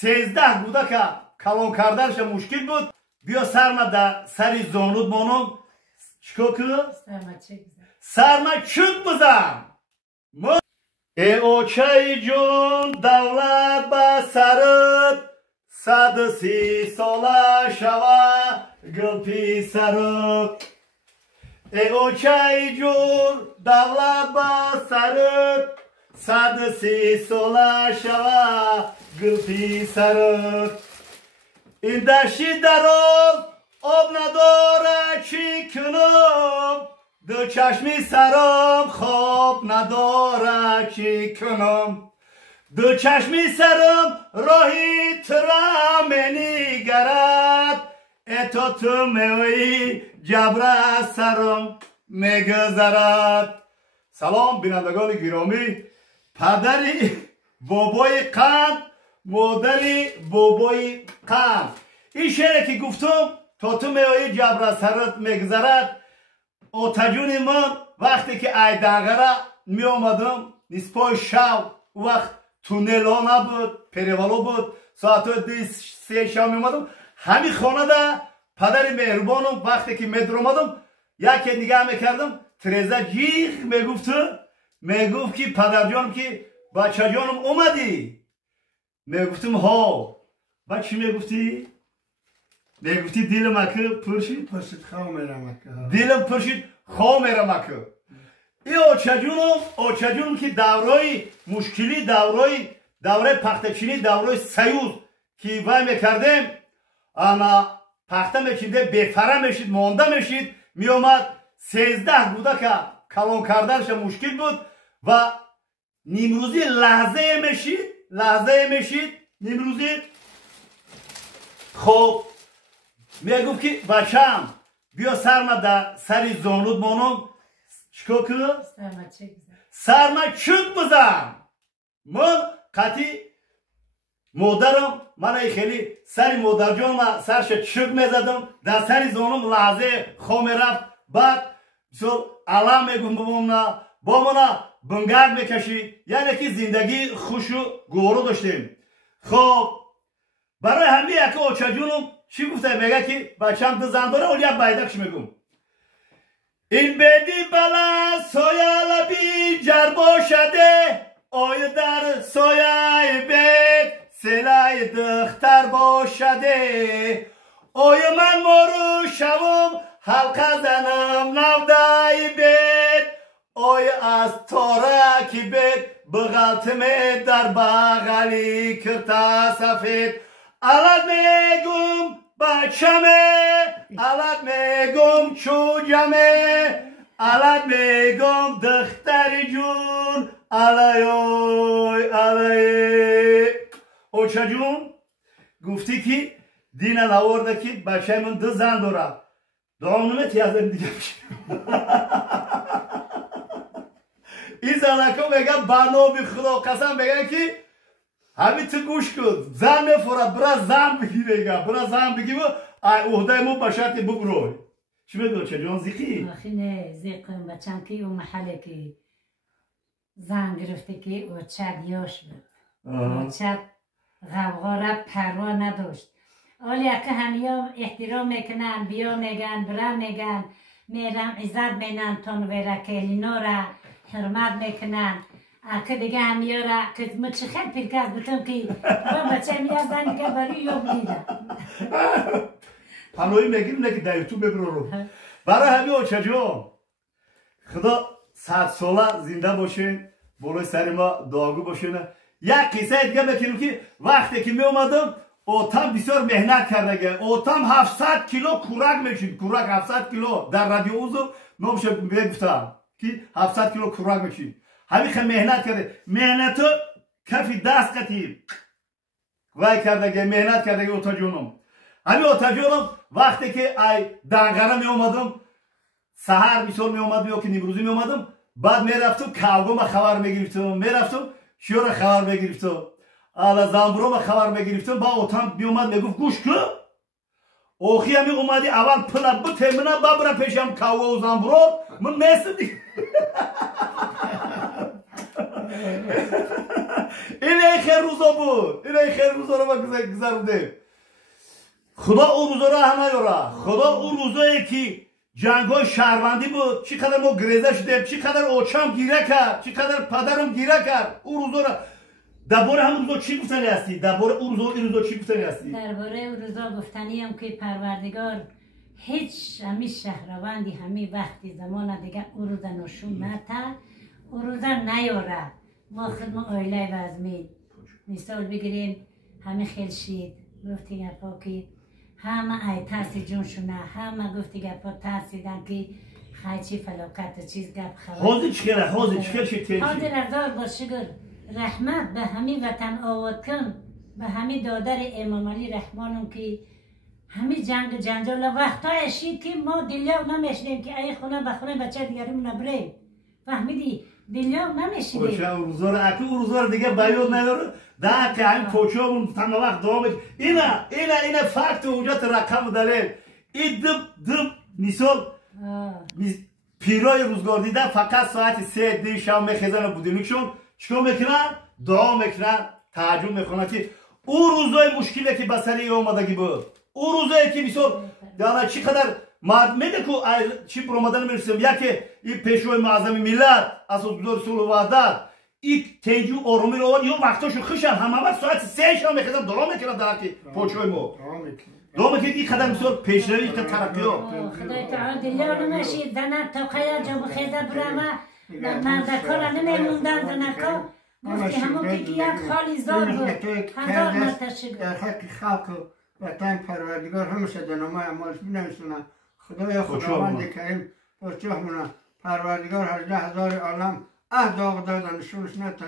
13 بوده که کلان کردنش مشکل بود. بیا سرما در سری زانود مانم چکو که؟ سرما چک بزن. ای اوچه جون دولت به سرت 130 ساله شوه گل پیسرت. ای اوچه جون دولت به سرت 130 ساله شوه گل پیسرت. این دشتی دراز آب نداره چی کنم دو چشمی سرم خواب نداره چی کنم دو چشمی سرم راهی ترا منیگرد اتو تو موی جبره سرم میگذرد. سلام بینندگان گرامی. پدری بابای قند مادری بابای قند. این شعری که گفتم تا تو موی جبره سرت میگذرد. آتجون من وقتی که ای دنگره می آمدم نسپای شب وقت تونل ها نبود پریوالا بود ساعت 3 شب می آمدم همین خانه ده پدر مهربانم وقتی که می در آمدم یکی نگاه میکردم تریزه جیغ میگفت که پدر جانم که بچه جانم اومدی. میگفتم ها بچه میگفتی؟ میگفتی دیلم اکه پرشید خواه میرم اکه دیلم پرشید خواه میرم اکه. این آچه جونم که دورای مشکلی دورای پختچینی دورای سیوز که وای میکردیم اما پخته میچینده بفره میشید مانده میشید می آمد 13 بوده که کلان کردنش مشکل بود و نیمروزی لحظه میشید نیمروزی. خب میگفت که بچم بیا سرما در سری زانود مانم چکو که؟ سرما چک بزن. من قطعی مادرم من خیلی سری مادر جانم سرش چک میزدم در سری زانم لحظه خواه میرفت. بعد علم میگم با منا بنگرد میکشی یعنی که زندگی خوش و گورو داشتیم. خب برای همه یکی آچه جونم چی گفته میگه که بچم دو زن داره اول یک بایدکش میگم این بیدی بلند سایه لبی جربا شده آی در سایه بید سلای دختر باشده آی من مارو شوم حلقه زنم نودای بید آی از تارکی بید بغلتمه در بغلی کرتا سفید علت میگم بچمه علت میگم چوجمه علت میگم دختر جون علای اوچه جون گفتی که دین نورده که بچه من دو زن داره دامنمه تیازم دیگه این زنکو میگه بنابی خدا قسم میگه که همین تو گوش کن زن میفورد برا زن بگی میگه برا زن بگی و عهده مو بشرط بگروی چی میگه چه جان زیخی؟ آخی نه زیقم بچم که اون محله که زن گرفته که اوچه دیاش بود اوچه غوغا را پروا نداشت آلی اکه همیا احترام میکنن بیا میگن برا میگن میرم عزت مینن تون ویره که لینا را حرمت میکنن اکه دیگه همیا را که من چه خیلی پیرکست بودم که با بچه میاد زن دیگه برای یوب دیدم پنوی میگیم نه که در یوتیوب ببرو برای همین آچه جان خدا 100 ساله زنده باشین بالای سر ما دعاگو باشین. یک قصه دیگه بکنیم که وقتی که می اومدم اوتام بسیار مهنت کرده اوتام 700 کیلو کورک میشید کورک 700 کیلو در رادیو اوزو نامش گفتم که 700 کیلو کورک میشید همین خیلی مهنت کرده مهنتو کفی دست قطعی وای کرده مهنت کرده اوتا جونم همین اوتا جونم وقتی که ای دنگره می اومدم سحر بسیار می اومدم یا که نیمروزی می اومدم بعد می رفتم کاغو خبر می گرفتم می رفتم شور خبر می گرفتم الا زنبورو ما خبر میگرفتم با اوتام بیومد میگفت گوش کن اوخی همی اومدی اول پلا بتمنه ببره پیشم کاو و زنبورو من نیستم این خیر روزا بود. اینا خیر روزا رو ما گذروندیم. خدا اون روزا رو همه یورا. خدا اون روزایی که جنگای شهروندی بود، چقدر ما گریزه شدیم، چقدر اوچام گیره کرد، چقدر پدرم گیره کرد. اون روزا رو درباره همون روزا چی گفتنی هستی؟ درباره اون روزا این روزا چی گفتنی هستی؟ درباره اون روزا گفتنی هم که پروردگار هیچ همی شهروندی همی وقتی زمان دیگه اون روزا نشون نده، اون روزا نیاره. ما خود ما آیله وزمین مثال بگیریم همه خلشید گفتی گپا که همه ای ترسی جونشونه، همه گفتی گپا ترسیدن که خیچی فلاکت چیز گپ خبر. حاضر چکره حاضر چکره چی تیشی؟ حاضر ازار با شکر رحمت به همین وطن آورد کن، به همین دادر امام علی رحمانم که همین جنگ جنجال وقتای شید که ما دلیو نمیشنیم که ای خونه به خونه بچه دیگرمون نبریم. فهمیدی؟ دلیو نمیشنیم. باشه اون روزا رو دیگه بیان نداره. ده که این پوچه‌مون تمام وقت دوام اینا فکت و حجت رقم دلیل. این دب مثال پیرای روزگار دیده فقط ساعت 3 دی شب میخیزن بودینشون چیکار میکنن؟ دعا میکنن، تهجد میخونن که اون روزای مشکلی که به سر اومدگی بود. اون روزایی که مثال دانا چقدر مرد میده که چی برآمدن میرسیم یکی این پیشوای معظم ملت اساسگزار صلح و وحدت این تنجو آرومی رو یا وقتاشو خشن همه وقت ساعت 3 شب میخیزن دعا میکنن در حق پوچوی ما. دعا میکنید این قدم مثال پیشروی که ترقی ها. خدای تعالی دلیو نمیشید زنه تا خیلی جا بخیزه برامه مردکا را نمیموندن زنکا گفتی همون که یک خالی زار بود هزار مرتب شکر در حق خلق و وطن پروردگار همیشه در نامه اعمالش بنویسونه. خدایا خداوند کریم پادشاهمونه پروردگار 18,000 عالم عهد آق دادن نشونش نته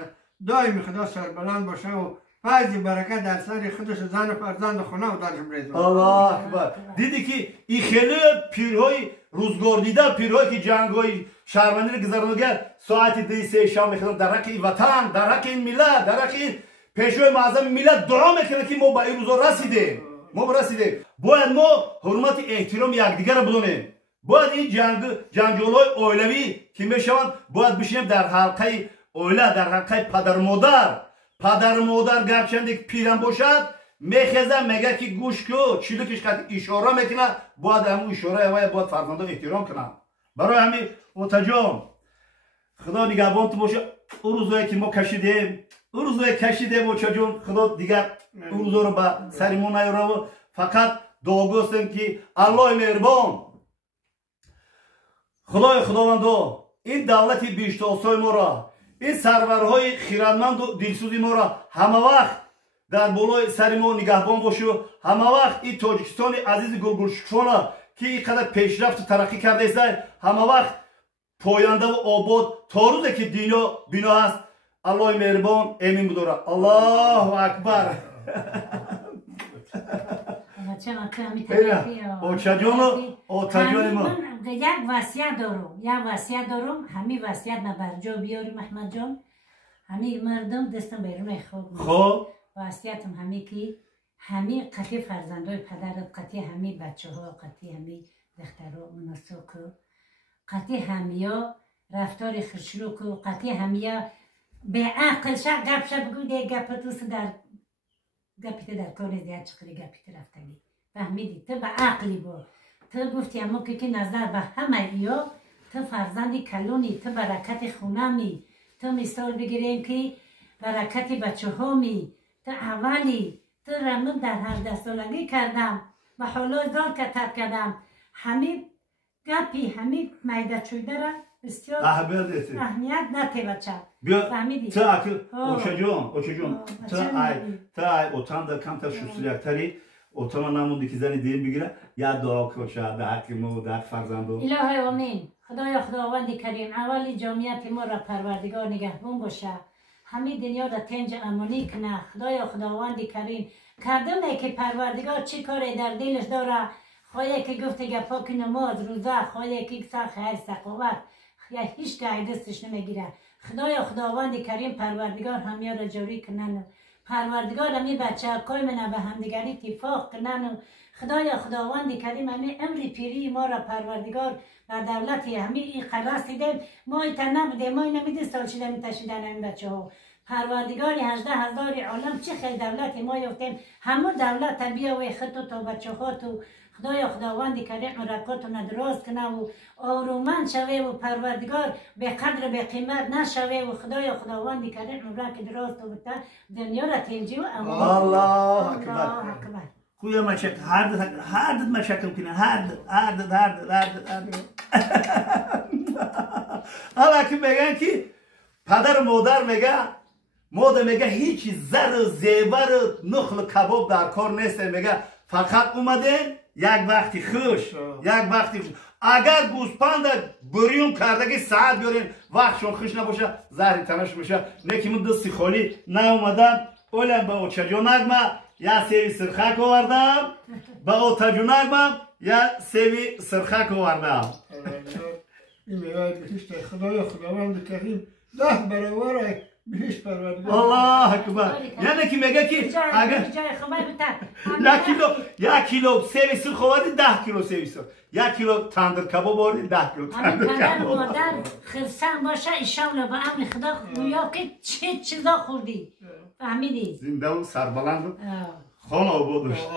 دائم خدا سربلند باشه و فیض برکت در سر خودش زن و فرزند و خونه و درش بریزه. الله اکبر. دیدی که این خیلی پیرهای روزگار دیده پیرهایی که جنگای شهروندی رو گذرانگر ساعت 2 3 شام میخوان در حق این وطن، در حق این ملت، در حق این پیشوای معظم ملت دعا میکنه که ما به این روزا رسیدیم. باید ما حرمت احترام یکدیگر رو بدونیم. باید این جنجال‌های اولیوی که میشوند باید بشینیم در حلقه اوله، در حلقه پدر مادر گرچند یک پیرم باشد میخزه میگه که گوش کو چیلکش قد اشاره میکنه باید همون اشاره باید فرزنده احترام کنن. برای همین اوتاجان خدا نگهبان تو باشه. اون روزایی که ما کشیدیم اوتاجان خدا دیگر اون روزا رو به سرمون نیاره. فقط دعا گفتیم که الله مهربان خدای خداوندو این دولت بیشتاسای ما را این سرورهای خیرمند و دلسوزی ما را همه وقت در بالای سر ما نگهبان باشه و همه وقت این تاجیکستان عزیز گلگلشکفان که اینقدر پیشرفت و ترقی کرده است همه وقت پاینده و آباد تا روزی که دینا بینا هست. الله مهربان امین بداره. الله اکبر. اوتاجان ما یک وصیت دارم همین وصیت ما برجا بیاریم احمد جان. همین مردم دستم بیرون خوب وصیتم همین که همین قطعی فرزندای پدرت قطعی همین بچه ها قطعی همین دخترها مناسک قطعی همیا رفتار خشلوک و قطعی همیا به عقل شد گپ شد بگو دیگه گپ توست در کار دیگه چقدر گپیت رفتگی فهمیدی تو به عقلی با تو گفتی اما که نظر به همه ایا تو فرزندی کلونی تو برکت خونمی تو مثال بگیریم که برکت بچه هامی تو اولی تو رمم در 18 سالگی کردم و حالا زار کتر کردم همین گپی همین میده چویده را بسیار اهمیت نتی بچه فهمیدی؟ تو اکل اوچه جون تو ای اوتان در کم تا شوسلیکتری اوتان نمونده که زنی دیم بگیره یا دعا کشه در حق ما در فرزندو الهی آمین. خدایا خداوند کریم اولی جامعیت ما را پروردگار نگهبان باشه همین دنیا را تنج امانی کنه. خدایا خداوند کریم کردونه که پروردگار چی کاری در دلش داره خواهی که گفته گپا که نماز روزه خواهی که سر خیر سقاوت یا هیچ که دستش نمیگیره. خدایا خداوند کریم پروردگار همیا را جاری کنن پروردگار همین بچه کای منه به همدیگری اتفاق کنن. خدایا خداوند کریم همین امری پیری ما را پروردگار و دولتی همین این خلاص دیدیم ما ایتا نبوده ما نمیده سال شده میتشیدن همین بچه ها پروردگار 18,000 عالم چه خیلی دولت ما یافتیم همه دولت بیا و خطو تا بچه ها تو خدای خداوند کریم رکاتون دراز کنه و آرومند شوه و پروردگار به قدر به قیمت نشوه و خدای خداوند کریم رک دراز تو بتا دنیا را تنجی و الله اکبر خویا مشکل هر دد مشکل کنه هر دد حالا که میگن که پدر و مادر میگه هیچ زر و زیور و نخل و کباب در کار نیست میگه فقط اومدین یک وقتی خوش اگر گوسپند بریون کردگی ساعت بیارین وقتشون خوش نباشه زهری تنش باشه نه که من دستی خالی نه اومدم اولم به اوچجو نگمه یا سیوی سرخک آوردم به اوتجو نگمم یا سیوی سرخک آوردم این میوه بهشت خدای خداوند کریم 10 برابر بهشت پروردگار الله اکبر یعنی که میگه که اگر یک کیلو سیوی سرخ آوردی 10 کیلو سیوی سرخ 1 کیلو تندر کباب آوردی 10 کیلو تندر کباب مادر خرسن باشه ایشالله به امر خدا گویا که چه چیزا خوردی فهمیدی زنده و سربلند و خانه آباد داشت